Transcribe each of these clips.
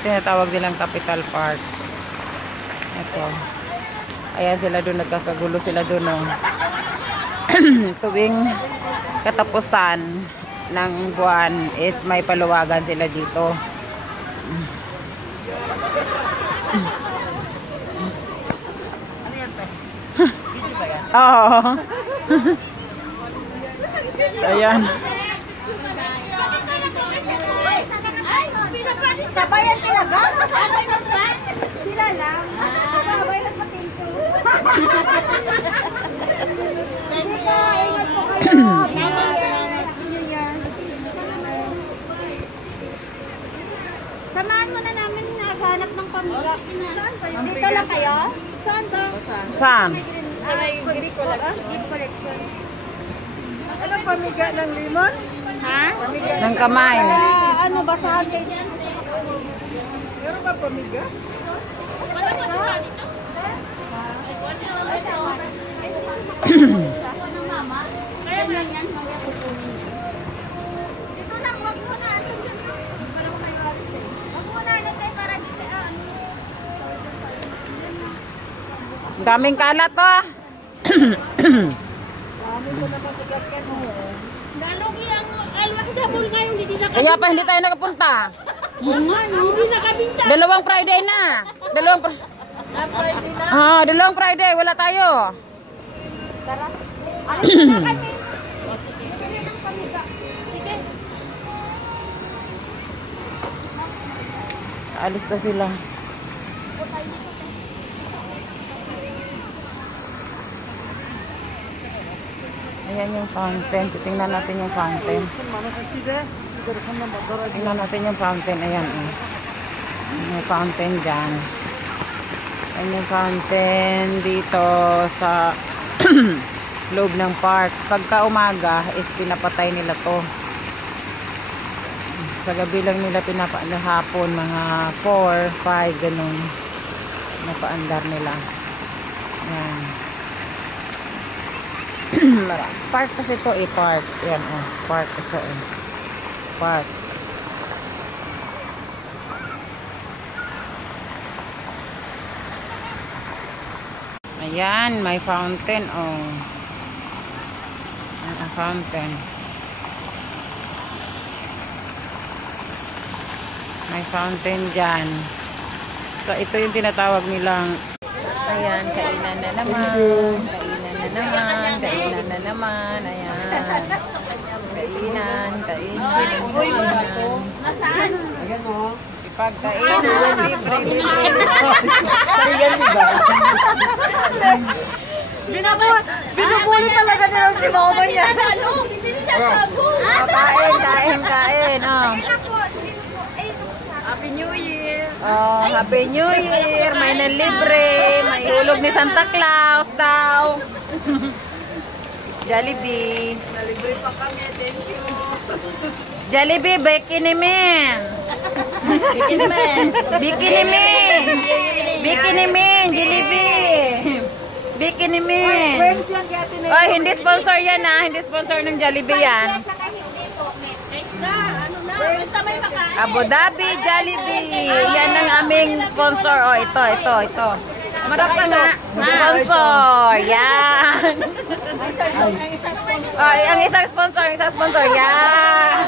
Yung tinatawag nilang Capital Park. Ito. Ayan sila doon, nagkakagulo sila doon. No? Tuwing katapusan ng buwan is may paluwagan sila dito. Oo. Ayan. Kabayan talaga? Sila lang. Kabayan sa pinto. Ingat po kayo. Samahan mo na namin naghanap ng pamilya. Dito lang kayo? Saan ba? Saan? Ano pamiga ng limon? Ha? Ng kamay. Ano ba sa akin? Meron ba pamiga? Wala pa sa dito. Kaya lang yan, mamaya kukunin. Ito lang, wag mo na. Wag mo na, nagkay para dito. Daming kalat to. Kaya pa hindi tayo nakapunta. Hindi nakabinta. Dalawang Friday na. Dalawang Friday. Wala tayo. Tara. Alis na kami. Sige. Alis na sila. Ayan yung fountain. Tingnan natin yung fountain. Tingnan natin yung fountain. Ayan. May fountain dyan. Ayan yung fountain dito sa loob ng park. Pagka umaga is pinapatay nila to. Sa gabi lang nila hapon. Mga 4, 5 ganun. Napaandar nila. Ayan. Park kasi ito park. Yan park ito park. Ayan, may fountain fountain. May fountain dyan. So ito yung tinatawag nilang ayan, kainan na naman. Kainan na naman. Ayan. Kainan. Nasaan? Ayan o. Ipagkainan. Libre. Binubuli talaga nila si mama niya. Kain. Happy New Year. Happy New Year. May nalibre. May hulog ni Santa Claus daw. Jollibee. Nalibre pa kami. Thank you. Jollibee, Bikini Man. Jollibee. Bikini Man. Oh, hindi sponsor yan Hindi sponsor ng Jollibee yan. Abu Dhabi, Jollibee. Yan ang aming sponsor. Oh, ito. Marap ka nga. Sponsor. Yan. Oh, ang isang sponsor. Yan.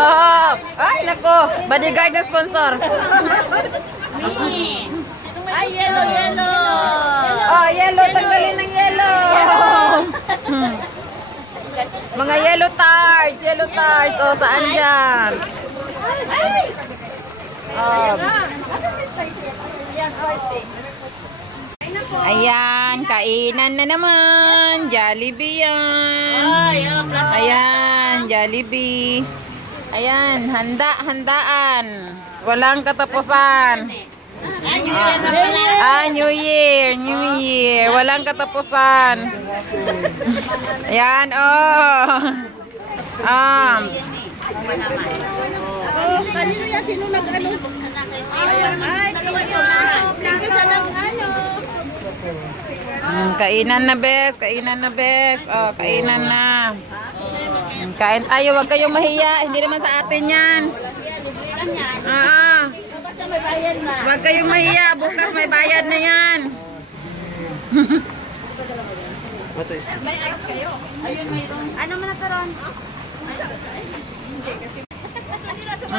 Oh, ay, nako. Bodyguard na sponsor. Ay, yellow. Oh, yellow. Tanggalin ng yellow. Mga yellow tarts. Oh, saan dyan? Ayan, kainan na naman. Jollibee yan. Ayan, Jollibee. Ayan, handaan. Walang katapusan. New Year. Walang katapusan. Ayan, Kanino yan? Sino nag-ano? Ay, thank you sa nag-ano. Kainan na, bes. Oh, kainan na. Kain tayo, wag kayong mahiya. Hindi naman sa atin yan. bayad na. Huwag kayong mahiya. Bukas may bayad na yan. May ice kayo. Ayun, mayroon. Ano man nagkaroon?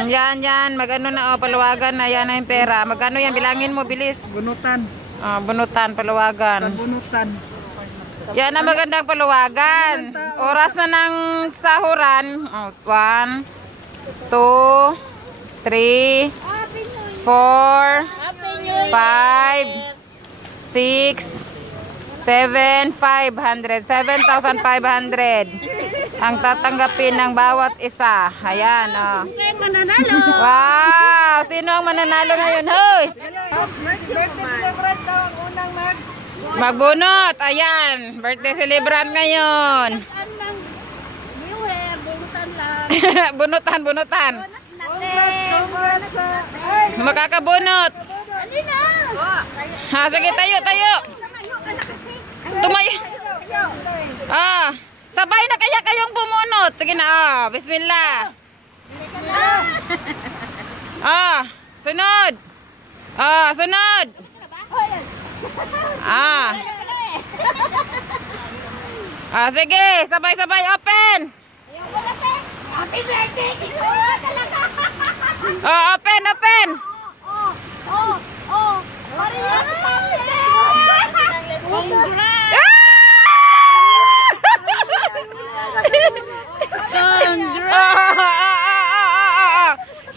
Yan. Magano na paluwagan na yan na yung pera. Magano yan? Bilangin mo, bilis. Bunutan. Bunutan, paluwagan. Bunutan. Yan ang magandang paluwagan. Oras na ng sahuran. 1, 2, 3, 4, 5, 6, 7, 500. 7,500 ang tatanggapin ng bawat isa. Ayan, oh. Mananalo. Wow! Sino ang mananalo ngayon? Hoy! Birthday celebrant daw ang unang Magbunot! Ayan! Birthday celebrant ngayon! Bunutan lang. Bunutan! Congrats sa... Ay! Makakabunot! Alina! Ha, sige, tayo! Tumayo! Sabay na kaya kayong bumunot! Sige na, bismillah! Sunod! Sunod! Sige, sabay-sabay, open! Happy birthday! Open!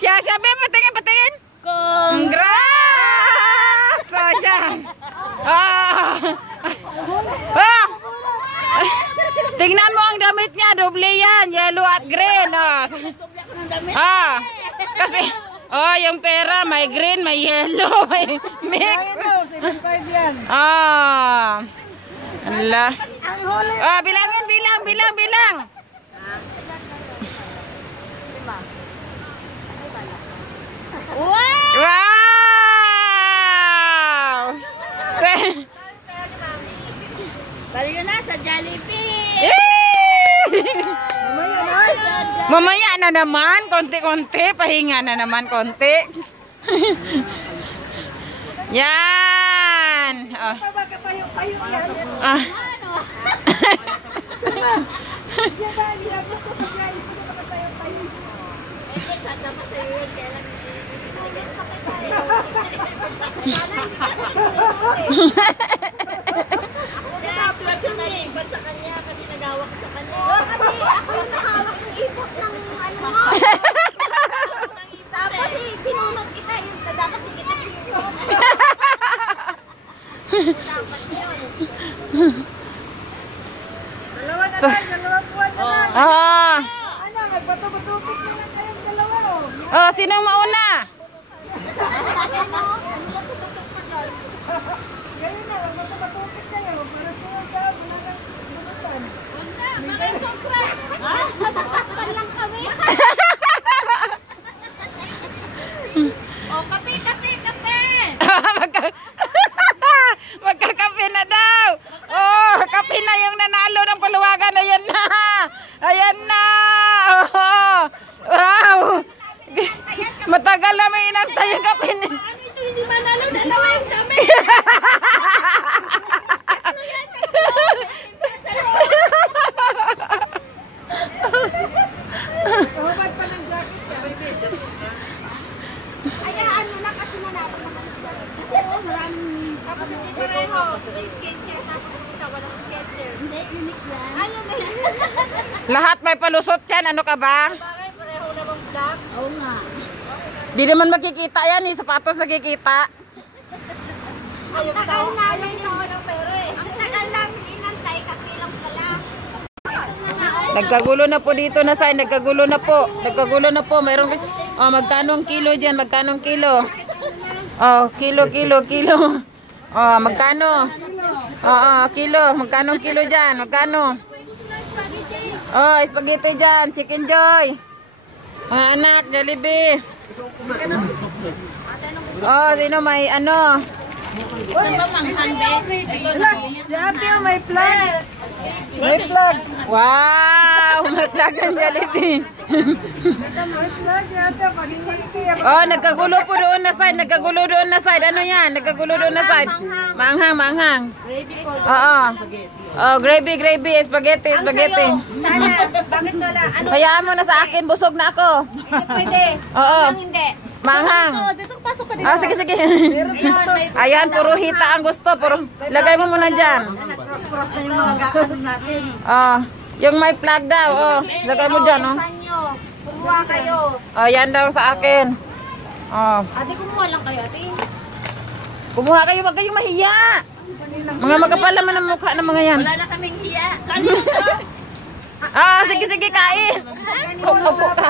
Siya, patingin! Congrats! Siya! Tingnan mo ang damit niya, doble yan, yellow at green. Kasi, yung pera, may green, may yellow, may mix. Allah. Bilangin, bilang. Wow! Tayo na sa Jollibee! Mamaya na naman, konti-konti, pahinga na naman konti. Yan. Payo yan. Ba't sa kanya? Kasi nagawak sa kanya. Kasi ako yung nakawak ng ipot ng ano mo. Tapos pinunod kita yung dapat hindi kita pinunod. Dapat yun. Dalawa na lang, dalawang buwan na lang. Ano, nagbato-batupit na lang kayong dalawa, Sinong mauna? Ganyan na, nagbato-batupit kayo. Para sunod ka, wala nang bunutan. Masasaktan lang kami. Magkakape na daw. Kape na yung nanalo ng paluwagan. Ayan na. Wow. Matagal na may inantay yung kape niya. Hindi manalo, dalawin kami! Kahubad pa ng jacket ka. Ayaan mo na kasi manalo naman sila. Oo, maraming. Tapos hindi pareho. May skincare tapos isa walang skincare. Hindi, unique yan. Ayaw na yan. Lahat may palusot yan. Ano ka ba? Bakit pareho namang black? Oo nga. Di naman makikita yan. Sapatos nakikita. Ang tagal namin ng pera eh. Ang tagal namin inantay, kapilang pala. Nagkagulo na po dito na sign. Nagkagulo na po. Mayroong magkano ang kilo diyan? Magkano ang kilo? Kilo. Magkano? Kilo. Magkano ang kilo diyan? Magkano? Spaghetti diyan. Chicken Joy. Mga anak, Jollibee. Sino may ano? Si ate may plug. May plug. Wow! Maglagang Jollibee. Mas lagi ate, pag-hindi ako. Oh, nagkagulo po doon na side. Nagkagulo doon na side. Ano yan? Nagkagulo doon na side. Manghang, manghang. Oo. Oh, gravy, spaghetti. Sana, bakit wala? Ano? Hayaan mo na sa akin. Busog na ako. Pwede. Oo. Hindi. Manghang. Dito, pasok ka dito. Ah, sige. Meron gusto. Ayan, puro hita ang gusto. Lagay mo muna dyan. Cross-cross na yung mga gaano natin. Oh, yung may plug daw. Oh, lagay mo dyan, oh. Saan nyo? Kumuha kayo. Oh, yan daw sa akin. Oh. Ate, kumuha lang kayo, ate. Kumuha kayo, wag kayong mahiya. Mga magkapal naman ang mukha ng mga yan. Wala na kaming hiya. Kanino to? Ah, sige, kain. Upo ka.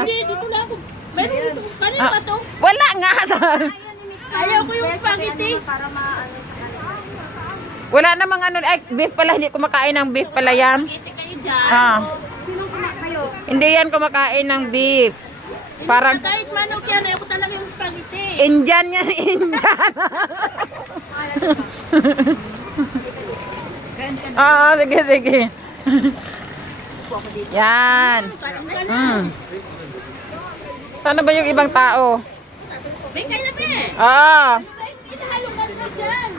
Hindi, dito na ako. Meron dito. Kanino ba to? Wala nga. Ayaw ko yung spaghetti. Para maano. Wala namang ano. Ay, beef pala. Hindi kumakain ng beef pala yan. Spaghetti kayo dyan. Ah. Sinong kumain kayo? Hindi yan kumakain ng beef. Parang Kahit manok yan, ayaw ko talaga yung spaghetti. Indian yan, Indian. Oo, sige. Yan. Sana ba yung ibang tao? May kayo na ba eh? Oo. Inahalungan na dyan.